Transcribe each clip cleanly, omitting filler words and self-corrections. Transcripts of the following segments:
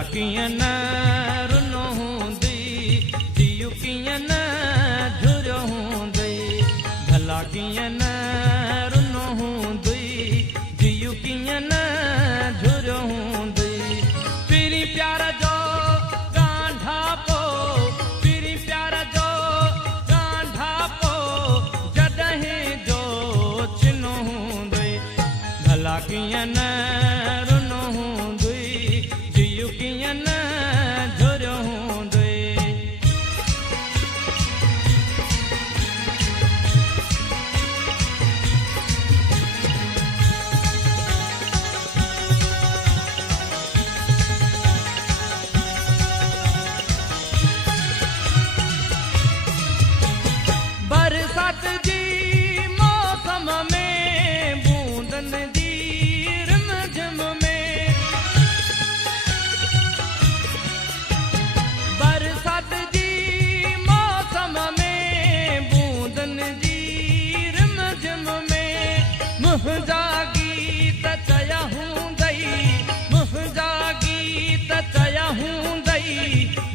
भला कीअं न रुनो हूंदी जियु कीअं न झुरियो हूंदी भला कीअं न रुनो हूंदी जियु कीअं न झुरियो हूंदी पीरी प्यार जो गांढापो पीरी प्यार जो गांढापो जॾहिं जो छिनो हूंदी भला कीअं न रुनो हूंदी जियु कीअं न झुरियो हूंदी बरसात जी मौसम में बूंदनि जी रिमझिम में बरसात जी मौसम में बूंदनि जी रिमझिम में मुंहिंजा गीत चया हूंदई मुंहिंजा गीत चया हूंदई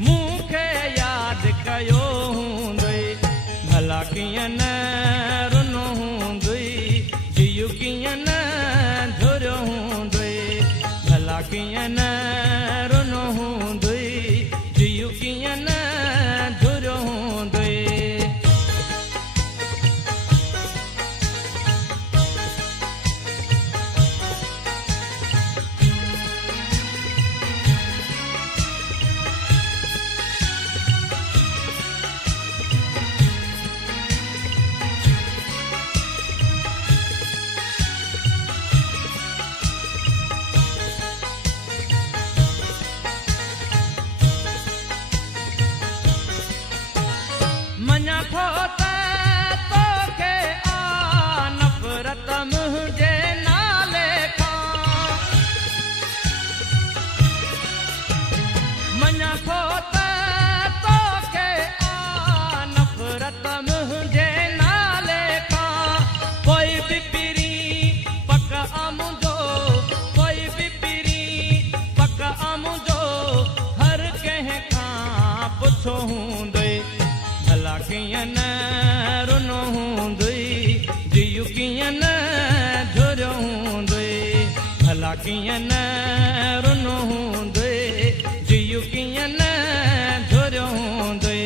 मूंखे यादि कयो हूंदई भला कीअं न रुनो हूंदी जियु कीअं न झुरियो हूंदी भला कीअं न रुनो हूंदी जियु कीअं न झुरियो हूंदी मञा थो त तोखे आ नफ़रत मुंहिंजे नाले खां मञा थो त तोखे आ नफ़रत मुंहिंजे नाले खां कोई बि पीरी पक आ मुंहिंजो कोई बि पीरी पक आ मुंहिंजो हर कंहिं खां पुछो हूंदई भला कीअं न रुनो हूंदी जियु कीअं न झुरियो हूंदी भला कीअं न रुनो हूंदी जियु कीअं न झुरियो हूंदी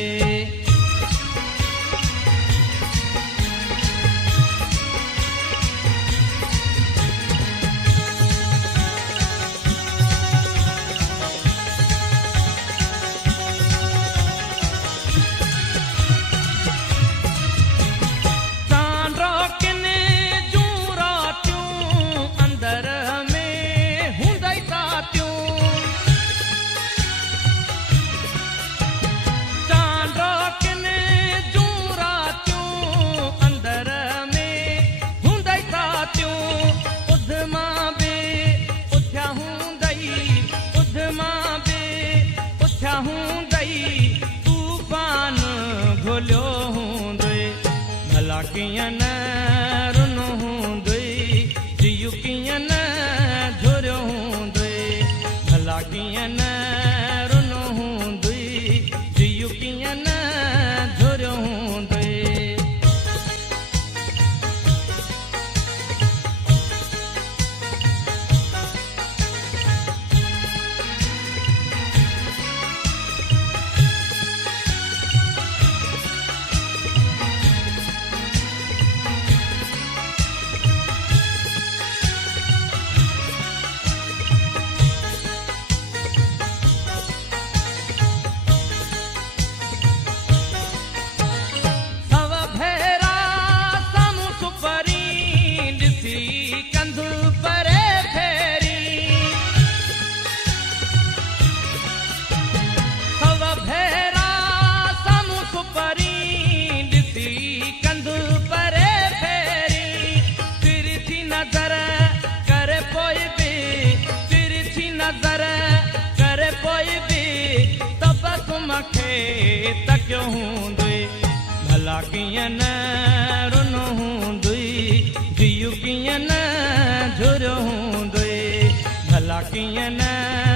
तूफान घुलियो हूंदई भला कीअं न रुनो हूंदई जियु कीअं न झुरियो हूंदई भला कीअं न रुनो हूंदई जियु कीअं न झुरियो हूंदई तकियो हूंदई भला कीअं न रुनो हूंदई जियु कीअं न झुरियो हूंदई भला कीअं न